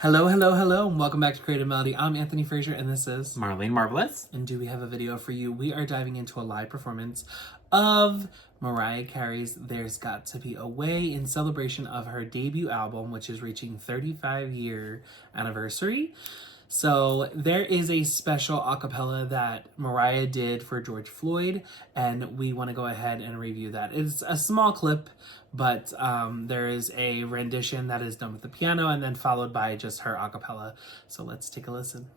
Hello, hello, hello, and welcome back to Creative Melody. I'm Anthony Frazer, and this is Marlene Marvelous. And do we have a video for you? We are diving into a live performance of Mariah Carey's There's Got to Be a Way in celebration of her debut album, which is reaching 35-year anniversary. So there is a special acapella that Mariah did for George Floyd, and we want to go ahead and review that. It's a small clip, but there is a rendition that is done with the piano and then followed by just her acapella. So let's take a listen.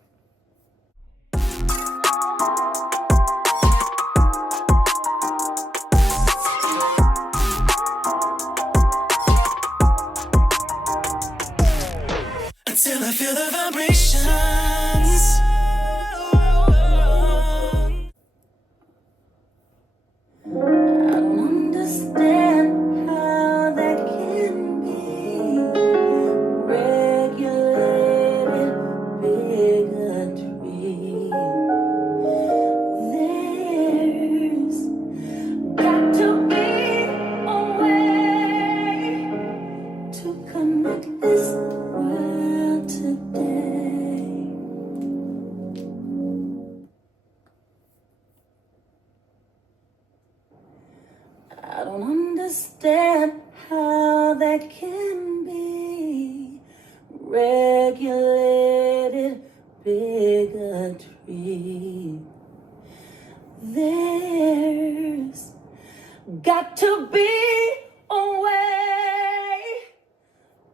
Until I feel the vibrations. I don't understand how that can be regulated bigotry. There's got to be a way to connect this world today. I don't understand how that can be regulated bigotry. There's got to be a way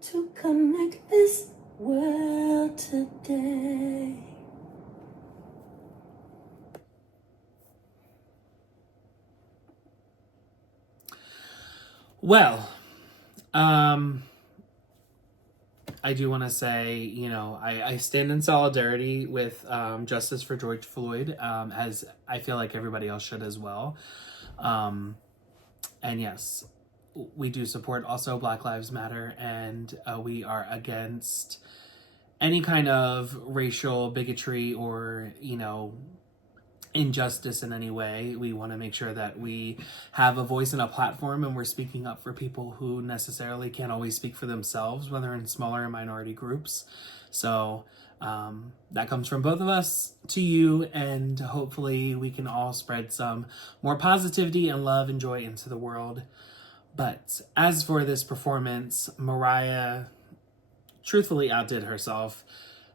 to connect this world today. Well, I do want to say, I stand in solidarity with justice for George Floyd, as I feel like everybody else should as well. And yes, we do support also Black Lives Matter, and we are against any kind of racial bigotry or, injustice in any way. We want to make sure that we have a voice and a platform, and we're speaking up for people who necessarily can't always speak for themselves, whether in smaller or minority groups. So that comes from both of us to you, and hopefully we can all spread some more positivity and love and joy into the world. But as for this performance, Mariah truthfully outdid herself.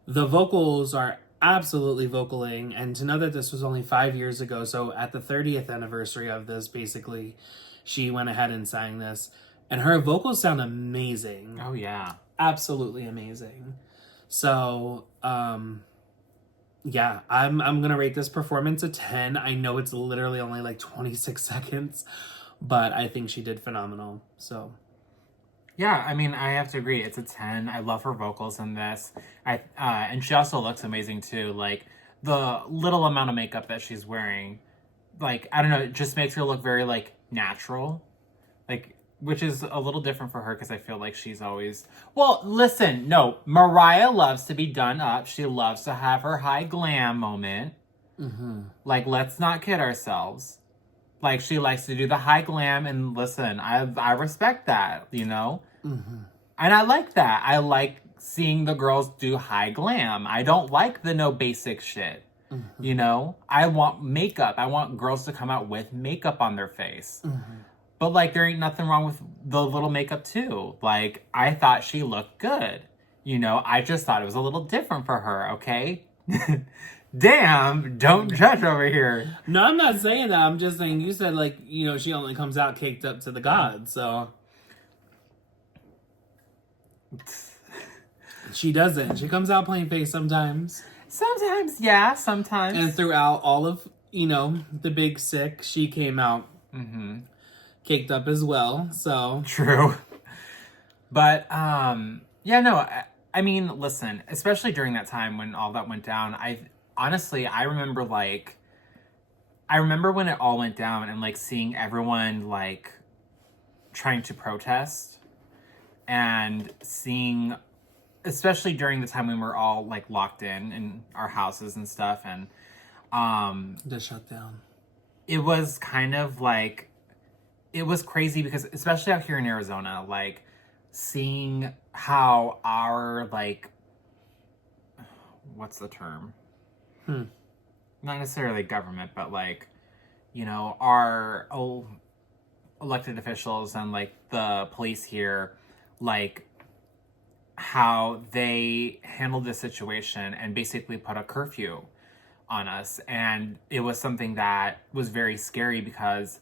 The vocals are absolutely vocaling, and to know that this was only 5 years ago, so at the 30th anniversary of this, basically, she went ahead and sang this, and her vocals sound amazing. Oh, yeah. Absolutely amazing. So, yeah, I'm gonna rate this performance a 10. I know it's literally only like 26 seconds, but I think she did phenomenal, so... Yeah, I mean, I have to agree. It's a 10. I love her vocals in this. And she also looks amazing, too. Like, the little amount of makeup that she's wearing, like, I don't know, it just makes her look very, like, natural. Like, which is a little different for her, because I feel like she's always... Well, listen, no, Mariah loves to be done up. She loves to have her high glam moment. Mm-hmm. Like, let's not kid ourselves. Like, she likes to do the high glam, and listen, I respect that, Mm-hmm. And I like that. I like seeing the girls do high glam. I don't like the no basic shit, I want makeup. I want girls to come out with makeup on their face. Mm-hmm. But, like, there ain't nothing wrong with the little makeup, too. Like, I thought she looked good. I just thought it was a little different for her, okay? Damn, don't judge over here. No, I'm not saying that. I'm just saying you said, like, she only comes out caked up to the gods, so... She doesn't. She comes out plain face sometimes. Sometimes, yeah, sometimes. And throughout all of, the Big Sick, she came out caked up as well, so... True. But, yeah, no, I mean, listen, especially during that time when all that went down, honestly, I remember when it all went down and, like, seeing everyone, like, trying to protest and seeing, especially during the time when we're all, like, locked in our houses and stuff, and, the shutdown. It was kind of, like, it was crazy because, especially out here in Arizona, like, seeing how our, like, what's the term? Hmm. Not necessarily government, but like, you know, our elected officials and like the police here, like how they handled the situation and basically put a curfew on us. And it was something that was very scary because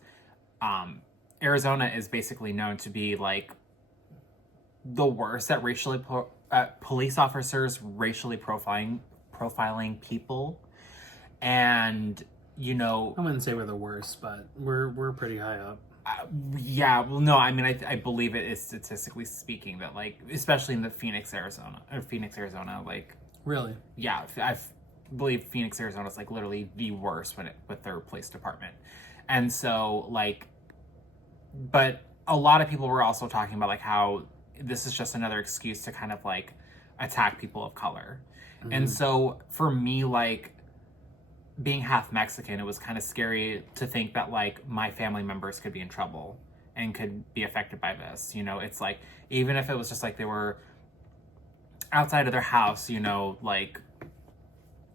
Arizona is basically known to be like the worst at police officers racially profiling people. And you know, I wouldn't say we're the worst, but we're pretty high up. Yeah, well, no, I mean, I believe it is statistically speaking that, like, especially in the Phoenix, Arizona, like, Really? yeah, I believe Phoenix, Arizona is, like, literally the worst with their police department. And so, like, but a lot of people were also talking about, like, how this is just another excuse to kind of, like, attack people of color. Mm-hmm. And so, for me, like, being half Mexican, it was kind of scary to think that like my family members could be in trouble and could be affected by this. You know, it's like, even if it was just like they were outside of their house, you know, like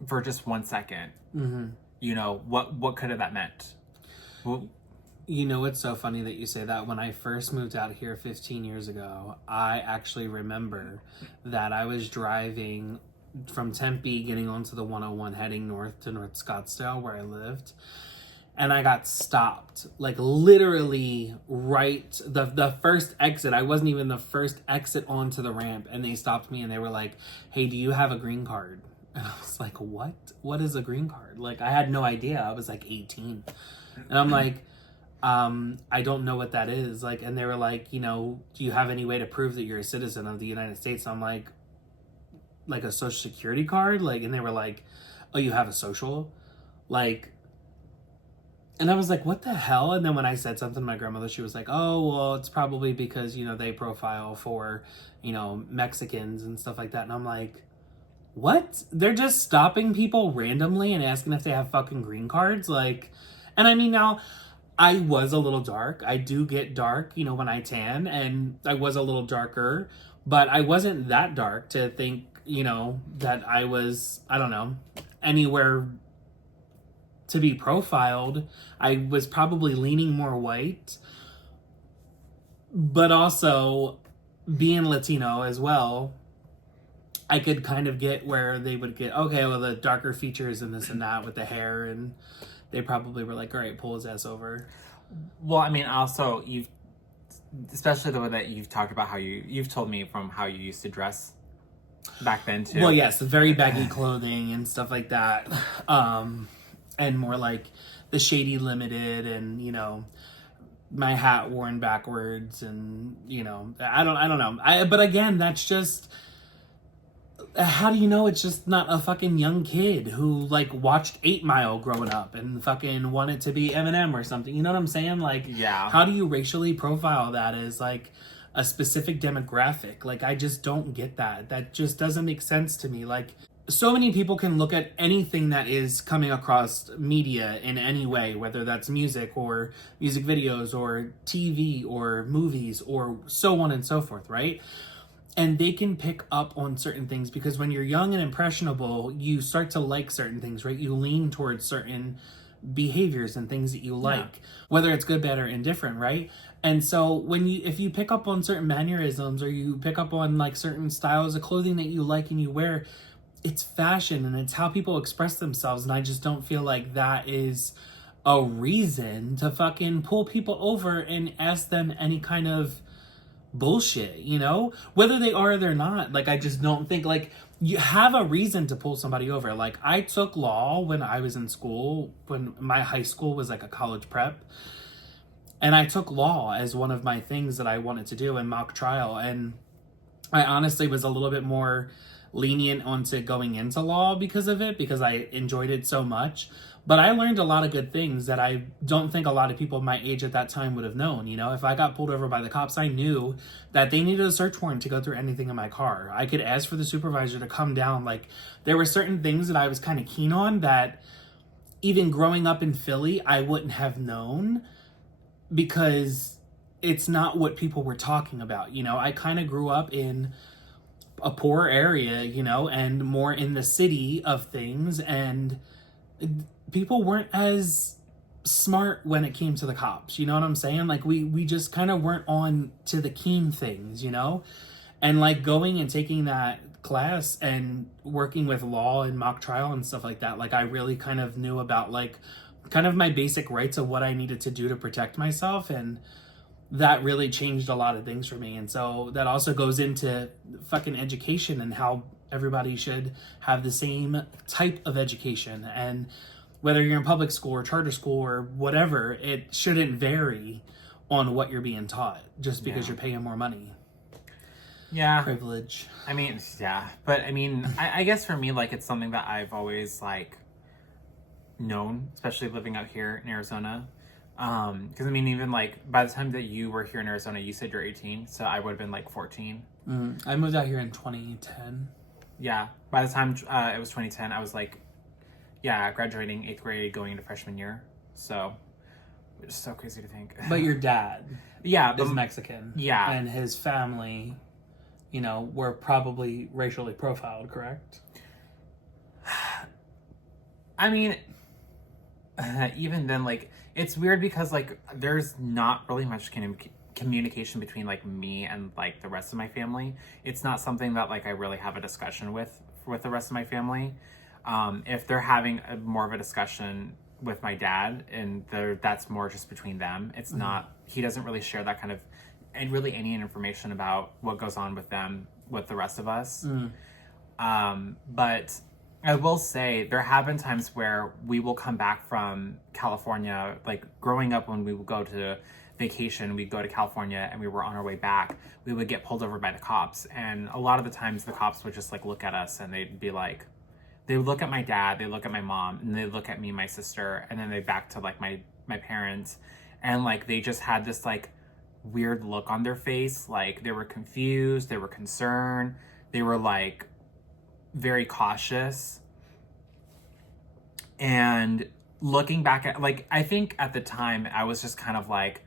for just 1 second, mm-hmm. You know, what could have that meant? Well, you know, it's so funny that you say that. When I first moved out here 15 years ago, I actually remember that I was driving from Tempe, getting onto the 101, heading north to North Scottsdale, where I lived. And I got stopped, like literally right, the first exit. I wasn't even the first exit onto the ramp. And they stopped me and they were like, hey, do you have a green card? And I was like, what? What is a green card? Like, I had no idea. I was like 18. And I'm like, I don't know what that is. Like, and they were like, you know, do you have any way to prove that you're a citizen of the United States? I'm like a social security card? Like, and they were like, oh, you have a social? Like, and I was like, what the hell? And then when I said something to my grandmother, she was like, oh, well, it's probably because, you know, they profile for, you know, Mexicans and stuff like that. And I'm like, what? They're just stopping people randomly and asking if they have fucking green cards? Like, and I mean, now, I was a little dark. I do get dark, you know, when I tan, and I was a little darker, but I wasn't that dark to think, you know, that I was, I don't know, anywhere to be profiled. I was probably leaning more white, but also being Latino as well, I could kind of get where they would get, okay, well, the darker features and this and that with the hair, and they probably were like, all right, pull his ass over. Well, I mean, also, especially the way that you've talked about how you've told me from how you used to dress back then too. Well, yes, very baggy clothing and stuff like that, and more like the shady limited, and you know, my hat worn backwards, and you know, I don't know. But again, that's just, how do you know it's just not a fucking young kid who like watched 8 Mile growing up and fucking wanted to be Eminem or something? You know what I'm saying? Like, yeah. How do you racially profile that as like a specific demographic? Like, I just don't get that. That just doesn't make sense to me. Like, so many people can look at anything that is coming across media in any way, whether that's music or music videos or TV or movies or so on and so forth, right? And they can pick up on certain things because when you're young and impressionable, you start to like certain things, right? You lean towards certain behaviors and things that you like, whether it's good, bad, or indifferent, right? And so if you pick up on certain mannerisms, or you pick up on like certain styles of clothing that you like and you wear, it's fashion and it's how people express themselves. And I just don't feel like that is a reason to fucking pull people over and ask them any kind of bullshit, you know, whether they are or they're not. Like, I just don't think, like, you have a reason to pull somebody over. Like, I took law when I was in school, when my high school was like a college prep, and I took law as one of my things that I wanted to do in mock trial. And I honestly was a little bit more lenient onto going into law because of it, because I enjoyed it so much. But I learned a lot of good things that I don't think a lot of people my age at that time would have known. You know, if I got pulled over by the cops, I knew that they needed a search warrant to go through anything in my car. I could ask for the supervisor to come down. Like, there were certain things that I was kind of keen on that even growing up in Philly, I wouldn't have known, because it's not what people were talking about. You know, I kind of grew up in a poor area, you know, and more in the city of things, and people weren't as smart when it came to the cops, you know what I'm saying? Like we just kind of weren't on to the keen things, you know? And like going and taking that class and working with law and mock trial and stuff like that, like I really kind of knew about like kind of my basic rights of what I needed to do to protect myself, and that really changed a lot of things for me. And so that also goes into fucking education and how everybody should have the same type of education, and whether you're in public school or charter school or whatever, it shouldn't vary on what you're being taught just because you're paying more money. Yeah. Privilege. I mean, yeah. But I mean, I guess for me, like, it's something that I've always, like, known, especially living out here in Arizona. Because I mean, even like by the time that you were here in Arizona, you said you're 18, so I would have been like 14. I moved out here in 2010. Yeah. By the time it was 2010, I was like, yeah, graduating 8th grade, going into freshman year. So it's so crazy to think. But your dad, is Mexican. Yeah. And his family, you know, were probably racially profiled, correct? I mean, even then, like, it's weird because, like, there's not really much communication between, like, me and, like, the rest of my family. It's not something that, like, I really have a discussion with the rest of my family. If they're having more of a discussion with my dad, and that's more just between them. It's not, he doesn't really share that kind of, and really any information about what goes on with them, with the rest of us. But I will say there have been times where we will come back from California, like growing up when we would go to vacation, we'd go to California and we were on our way back, we would get pulled over by the cops. And a lot of the times the cops would just like look at us and they'd be like, they would look at my dad, they look at my mom, and they look at me and my sister, and then they back to like my parents. And like they just had this like weird look on their face. Like they were confused, they were concerned, they were like very cautious. And looking back at, like, I think at the time I was just kind of like,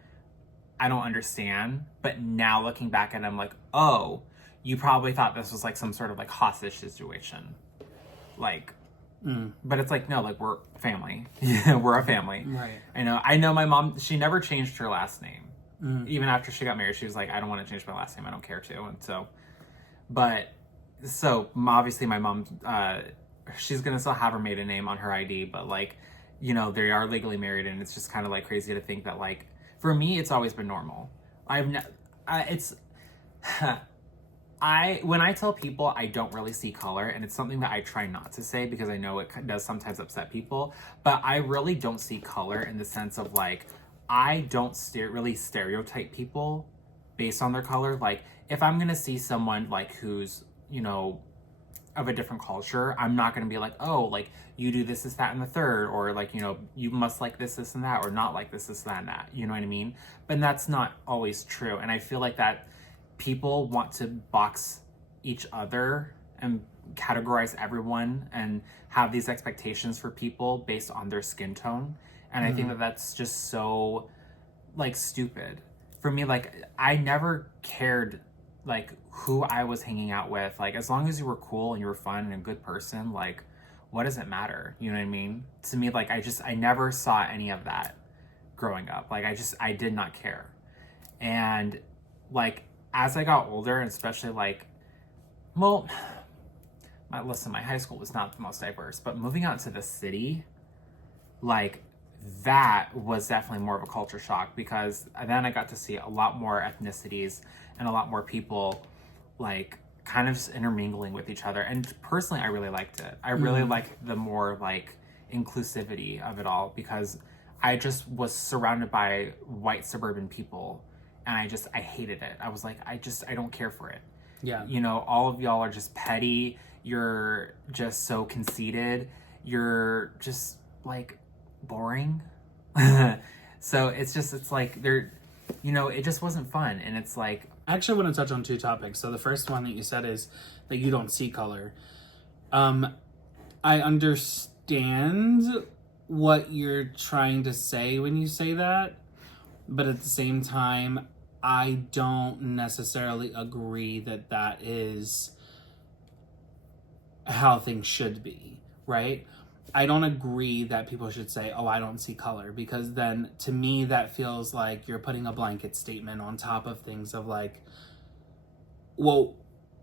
I don't understand. But now looking back at it, I'm like, oh, you probably thought this was like some sort of like hostage situation. Like, but it's like, no, like we're family. We're a family. Right. I know my mom, she never changed her last name. Even after she got married, she was like, I don't want to change my last name. I don't care to. And so, obviously my mom, she's going to still have her maiden name on her ID, but like, you know, they are legally married, and it's just kind of like crazy to think that like, for me, it's always been normal. When I tell people I don't really see color, and it's something that I try not to say because I know it does sometimes upset people, but I really don't see color in the sense of like, I don't really stereotype people based on their color. Like if I'm going to see someone like who's, you know, of a different culture, I'm not going to be like, oh, like you do this, that, and the third, or like, you know, you must like this, and that, or not like this, that, and that. You know what I mean? But that's not always true. And I feel like that people want to box each other and categorize everyone and have these expectations for people based on their skin tone. And I think that that's just so like stupid. For me, like I never cared like who I was hanging out with. Like as long as you were cool and you were fun and a good person, like what does it matter? You know what I mean? To me, like I never saw any of that growing up. Like I did not care. And like as I got older, and especially like, well, my high school was not the most diverse, but moving out to the city, like that was definitely more of a culture shock, because then I got to see a lot more ethnicities and a lot more people like kind of just intermingling with each other. And personally, I really liked it. I really liked the more like inclusivity of it all, because I just was surrounded by white suburban people, and I hated it. I was like, I don't care for it. Yeah. You know, all of y'all are just petty. You're just so conceited. You're just like boring. So it's like they're, you know, it just wasn't fun. And it's like, I actually want to touch on two topics. So the first one that you said is that you don't see color. I understand what you're trying to say when you say that, but at the same time, I don't necessarily agree that that is how things should be, right? I don't agree that people should say, oh, I don't see color, because then to me that feels like you're putting a blanket statement on top of things of like, well,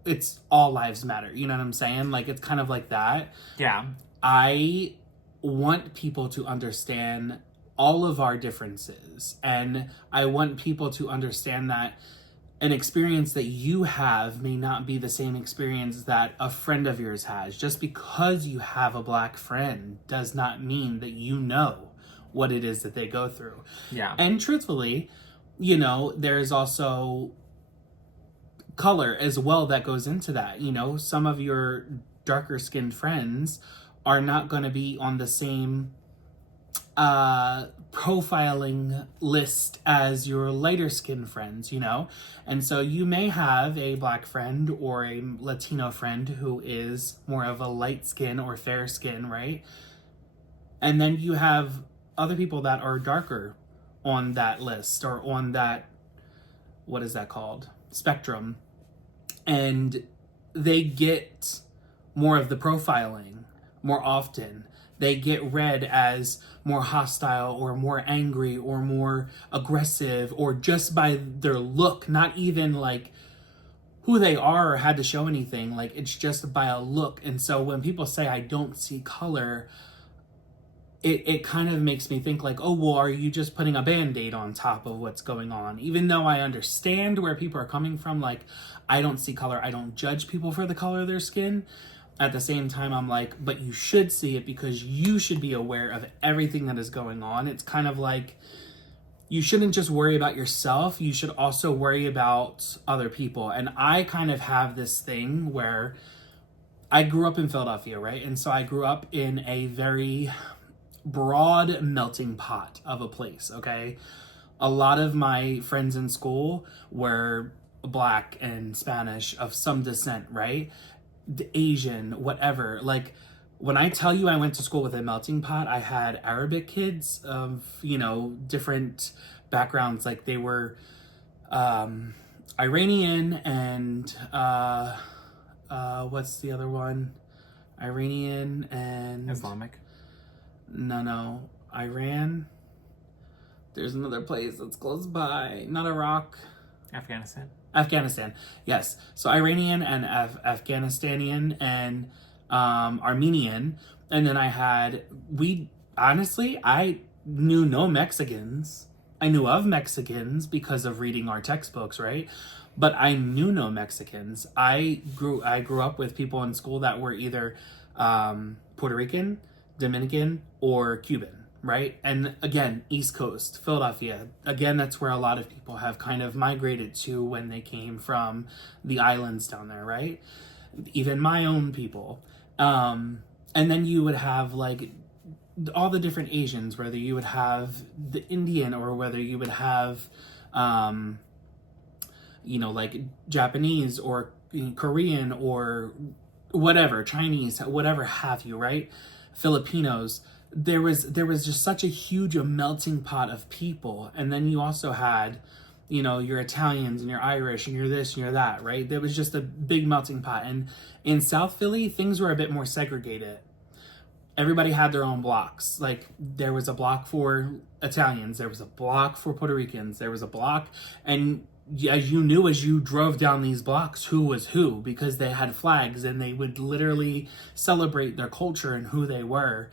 it's all lives matter. You know what I'm saying? Like, it's kind of like that. Yeah. I want people to understand all of our differences. And I want people to understand that an experience that you have may not be the same experience that a friend of yours has. Just because you have a black friend does not mean that you know what it is that they go through. Yeah. And truthfully, you know, there's also color as well that goes into that. You know, some of your darker skinned friends are not going to be on the same profiling list as your lighter skinned friends, you know? And so you may have a black friend or a Latino friend who is more of a light skin or fair skin, right? And then you have other people that are darker on that list or on that, what is that called? Spectrum. And they get more of the profiling more often. They get read as more hostile or more angry or more aggressive, or just by their look, not even like who they are or had to show anything. Like, it's just by a look. And so when people say I don't see color, it kind of makes me think like, oh, well, are you just putting a Band-Aid on top of what's going on? Even though I understand where people are coming from, like, I don't see color. I don't judge people for the color of their skin. At the same time, I'm like, but you should see it because you should be aware of everything that is going on. It's kind of like, you shouldn't just worry about yourself. You should also worry about other people. And I kind of have this thing where I grew up in Philadelphia, right? And so I grew up in a very broad melting pot of a place, okay? A lot of my friends in school were Black and Spanish of some descent, right? Asian, whatever. Like, when I tell you I went to school with a melting pot, I had Arabic kids of, you know, different backgrounds. Like, they were Iranian and what's the other one? Iranian and Islamic. No, Iran. There's another place that's close by. Not Iraq. Afghanistan, yes. So Iranian and Afghanistanian and Armenian. And then I knew no Mexicans. I knew of Mexicans because of reading our textbooks, right? But I knew no Mexicans. I grew up with people in school that were either Puerto Rican, Dominican, or Cuban, right? And again, East Coast, Philadelphia. Again, that's where a lot of people have kind of migrated to when they came from the islands down there, right? Even my own people. And then you would have like all the different Asians, whether you would have the Indian or whether you would have, you know, like Japanese or Korean or whatever, Chinese, whatever have you, right? Filipinos. There was just such a huge melting pot of people. And then you also had, you know, your Italians and your Irish and your this and your that, right? There was just a big melting pot. And in South Philly, things were a bit more segregated. Everybody had their own blocks. Like, there was a block for Italians, there was a block for Puerto Ricans, there was a block, and as you knew as you drove down these blocks who was who, because they had flags and they would literally celebrate their culture and who they were.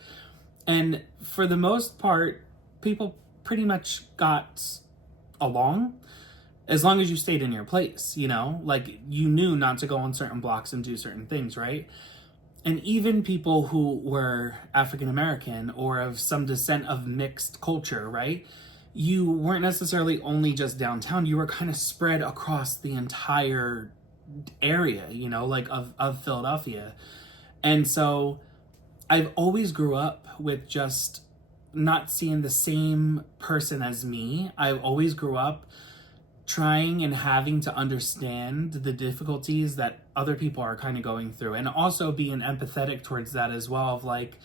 And for the most part, people pretty much got along as long as you stayed in your place, you know? Like, you knew not to go on certain blocks and do certain things, right? And even people who were African American or of some descent of mixed culture, right? You weren't necessarily only just downtown. You were kind of spread across the entire area, you know, like of Philadelphia. And so I've always grew up with just not seeing the same person as me. I always grew up trying and having to understand the difficulties that other people are kind of going through, and also being empathetic towards that as well, of like,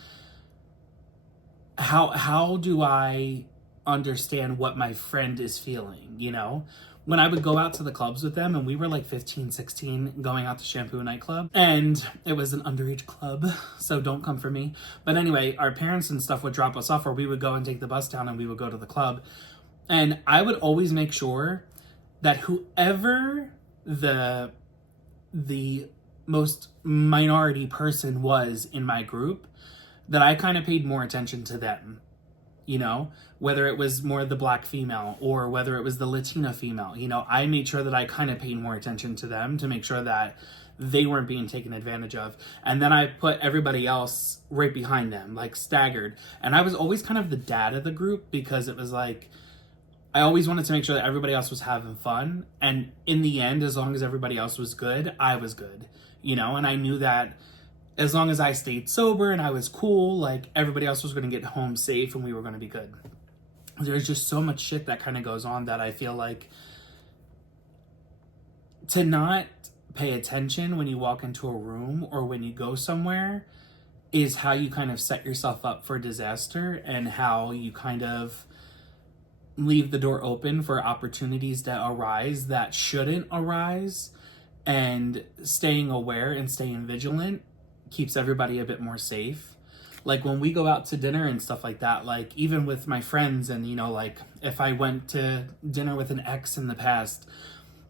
how do I understand what my friend is feeling, you know? when I would go out to the clubs with them, and we were like 15, 16, going out to Shampoo nightclub, and it was an underage club, so don't come for me. But anyway, our parents and stuff would drop us off, or we would go and take the bus down and we would go to the club. And I would always make sure that whoever the most minority person was in my group, that I kind of paid more attention to them. You know, whether it was more the Black female or whether it was the Latina female, you know, I made sure that I kind of paid more attention to them to make sure that they weren't being taken advantage of. And then I put everybody else right behind them, like staggered. And I was always kind of the dad of the group, because it was like, I always wanted to make sure that everybody else was having fun. And in the end, as long as everybody else was good, I was good, you know, and I knew that as long as I stayed sober and I was cool, like everybody else was going to get home safe and we were going to be good. There's just so much shit that kind of goes on that I feel like to not pay attention when you walk into a room or when you go somewhere is how you kind of set yourself up for disaster, and how you kind of leave the door open for opportunities that arise that shouldn't arise. And staying aware and staying vigilant keeps everybody a bit more safe. Like when we go out to dinner and stuff like that, like even with my friends, and you know, like if I went to dinner with an ex in the past,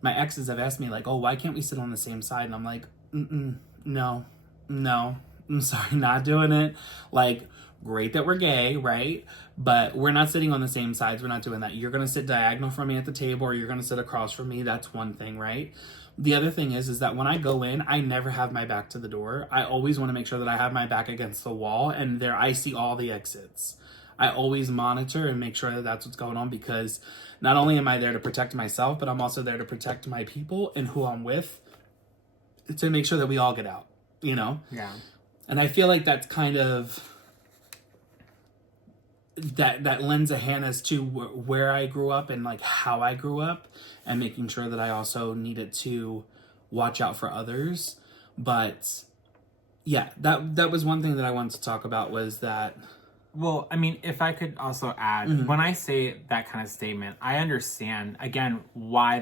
my exes have asked me like, oh, why can't we sit on the same side? And I'm like, no, I'm sorry, not doing it. Like, great that we're gay, right? But we're not sitting on the same sides. We're not doing that. You're gonna sit diagonal from me at the table, or you're gonna sit across from me. That's one thing, right? The other thing is that when I go in, I never have my back to the door. I always want to make sure that I have my back against the wall, and there I see all the exits. I always monitor and make sure that that's what's going on, because not only am I there to protect myself, but I'm also there to protect my people and who I'm with, to make sure that we all get out, you know? Yeah. And I feel like that's kind of that lends a hand as to where I grew up and like how I grew up, and making sure that I also needed to watch out for others. But yeah, that was one thing that I wanted to talk about, was that. Well, I mean, if I could also add, when I say that kind of statement, I understand, again, why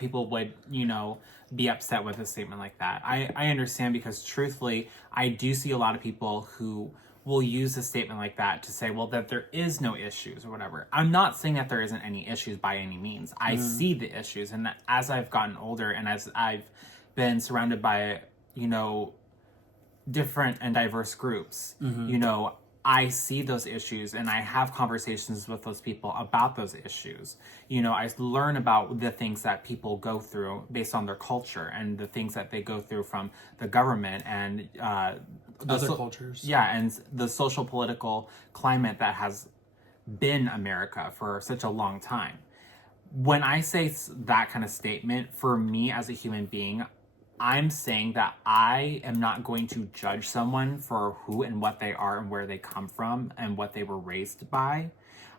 people would, you know, be upset with a statement like that. I understand, because truthfully, I do see a lot of people who will use a statement like that to say, well, that there is no issues or whatever. I'm not saying that there isn't any issues by any means. I see the issues, and as I've gotten older and as I've been surrounded by, you know, different and diverse groups, you know, I see those issues, and I have conversations with those people about those issues. You know, I learn about the things that people go through based on their culture, and the things that they go through from the government and Other cultures. Yeah, and the social political climate that has been America for such a long time. When I say that kind of statement, for me as a human being, I'm saying that I am not going to judge someone for who and what they are and where they come from and what they were raised by.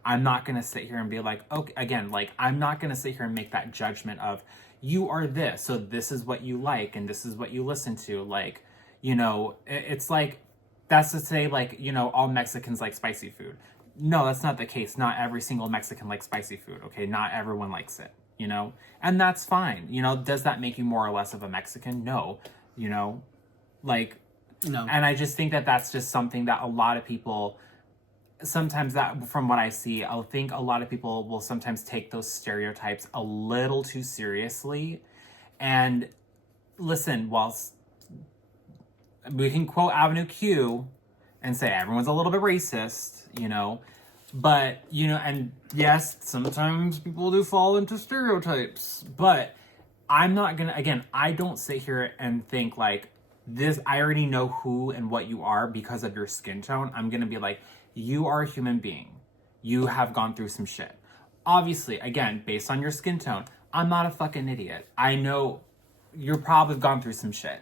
I'm not going to sit here and be like, okay, again, like, I'm not going to sit here and make that judgment of, you are this, so this is what you like and this is what you listen to. Like, you know, it's like, that's to say, like, you know, all Mexicans like spicy food. No, that's not the case. Not every single Mexican likes spicy food, okay? Not everyone likes it, you know? And that's fine. You know, does that make you more or less of a Mexican? No. You know? Like, No. And I just think that that's just something that a lot of people, sometimes that, from what I see, I think a lot of people will sometimes take those stereotypes a little too seriously. And listen, whilst we can quote Avenue Q and say everyone's a little bit racist, you know, but, you know, and yes, sometimes people do fall into stereotypes, but I'm not gonna, again, I don't sit here and think like this, I already know who and what you are because of your skin tone. I'm gonna be like, you are a human being. You have gone through some shit. Obviously, again, based on your skin tone, I'm not a fucking idiot. I know you're probably gone through some shit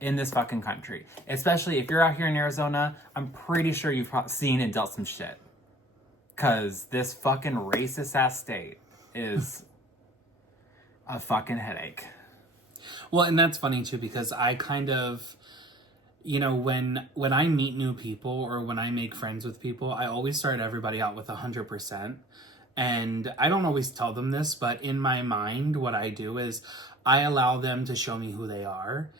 in this fucking country. Especially if you're out here in Arizona, I'm pretty sure you've seen and dealt some shit. Because this fucking racist ass state is a fucking headache. Well, and that's funny too, because I kind of, you know, when I meet new people or when I make friends with people, I always start everybody out with 100%. And I don't always tell them this, but in my mind, what I do is I allow them to show me who they are.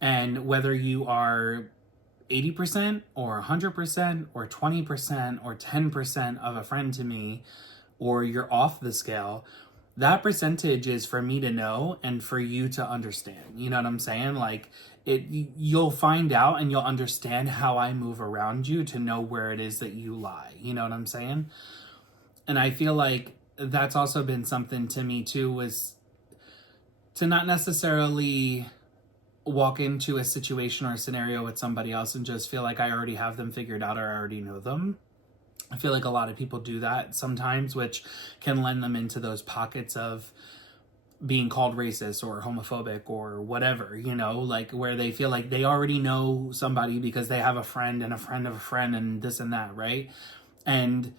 And whether you are 80% or 100% or 20% or 10% of a friend to me, or you're off the scale, that percentage is for me to know and for you to understand. You know what I'm saying? Like, you'll find out and you'll understand how I move around you to know where it is that you lie. You know what I'm saying? And I feel like that's also been something to me too, was to not necessarily walk into a situation or a scenario with somebody else and just feel like I already have them figured out or I already know them. I feel like a lot of people do that sometimes, which can lend them into those pockets of being called racist or homophobic or whatever, you know, like where they feel like they already know somebody because they have a friend and a friend of a friend and this and that, right? And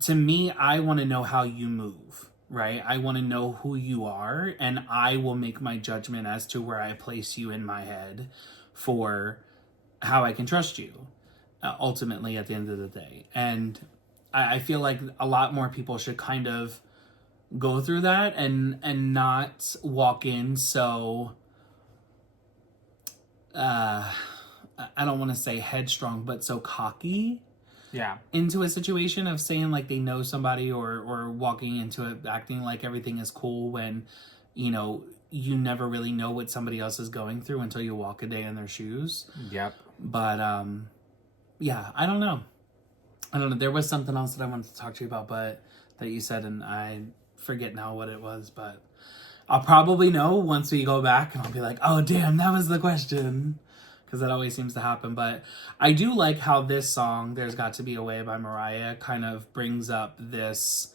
to me, I want to know how you move, right? I want to know who you are, and I will make my judgment as to where I place you in my head for how I can trust you, ultimately, at the end of the day. And I feel like a lot more people should kind of go through that and not walk in so I don't want to say headstrong, but so cocky into a situation of saying like they know somebody, or walking into it acting like everything is cool when, you know, you never really know what somebody else is going through until you walk a day in their shoes. Yep. But yeah, I don't know. There was something else that I wanted to talk to you about, but that you said, and I forget now what it was, but I'll probably know once we go back, and I'll be like, oh damn, that was the question. Because that always seems to happen. But I do like how this song, There's Got to Be a Way by Mariah, kind of brings up this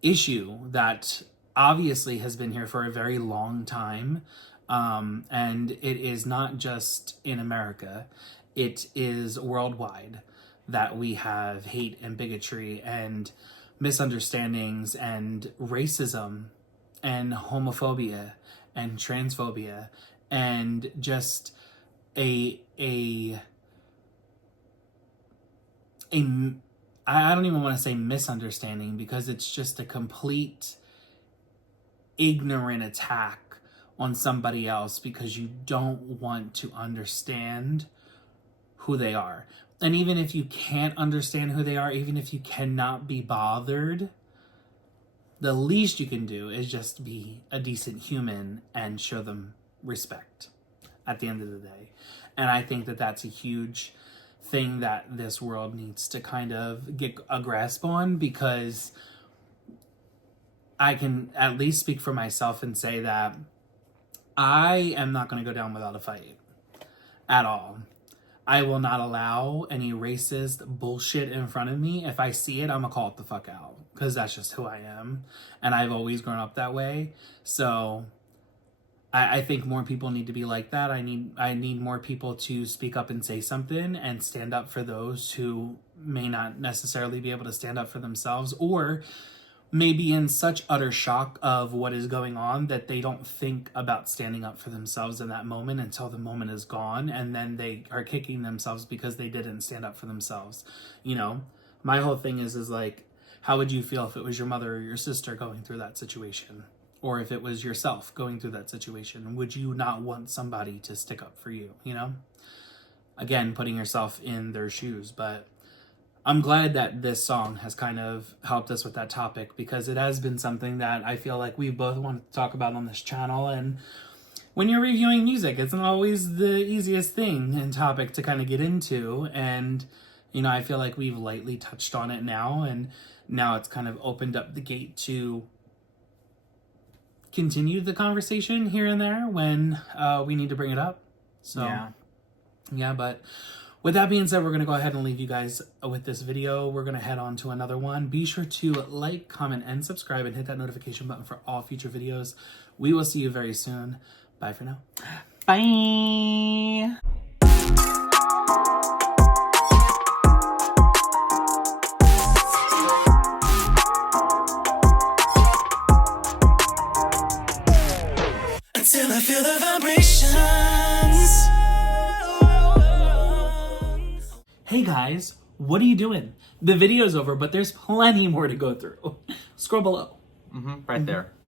issue that obviously has been here for a very long time. And it is not just in America. It is worldwide that we have hate and bigotry and misunderstandings and racism and homophobia and transphobia and just I don't even want to say misunderstanding, because it's just a complete ignorant attack on somebody else because you don't want to understand who they are. And even if you can't understand who they are, even if you cannot be bothered, the least you can do is just be a decent human and show them respect at the end of the day. And I think that that's a huge thing that this world needs to kind of get a grasp on, because I can at least speak for myself and say that I am not going to go down without a fight at all. I will not allow any racist bullshit in front of me. If I see it, I'm gonna call it the fuck out, because that's just who I am. And I've always grown up that way. So I think more people need to be like that. I need more people to speak up and say something and stand up for those who may not necessarily be able to stand up for themselves, or maybe in such utter shock of what is going on that they don't think about standing up for themselves in that moment until the moment is gone, and then they are kicking themselves because they didn't stand up for themselves. You know, my whole thing is like, how would you feel if it was your mother or your sister going through that situation? Or if it was yourself going through that situation? Would you not want somebody to stick up for you, you know? Again, putting yourself in their shoes. But I'm glad that this song has kind of helped us with that topic, because it has been something that I feel like we both want to talk about on this channel. And when you're reviewing music, it's not always the easiest thing and topic to kind of get into. And, you know, I feel like we've lightly touched on it now, and now it's kind of opened up the gate to continue the conversation here and there when we need to bring it up. So, yeah, but with that being said, we're going to go ahead and leave you guys with this video. We're going to head on to another one. Be sure to like, comment, and subscribe, and hit that notification button for all future videos. We will see you very soon. Bye for now. Bye. Until I feel the vibrations. Hey guys, what are you doing? the video's over, but there's plenty more to go through. Scroll below. Right there.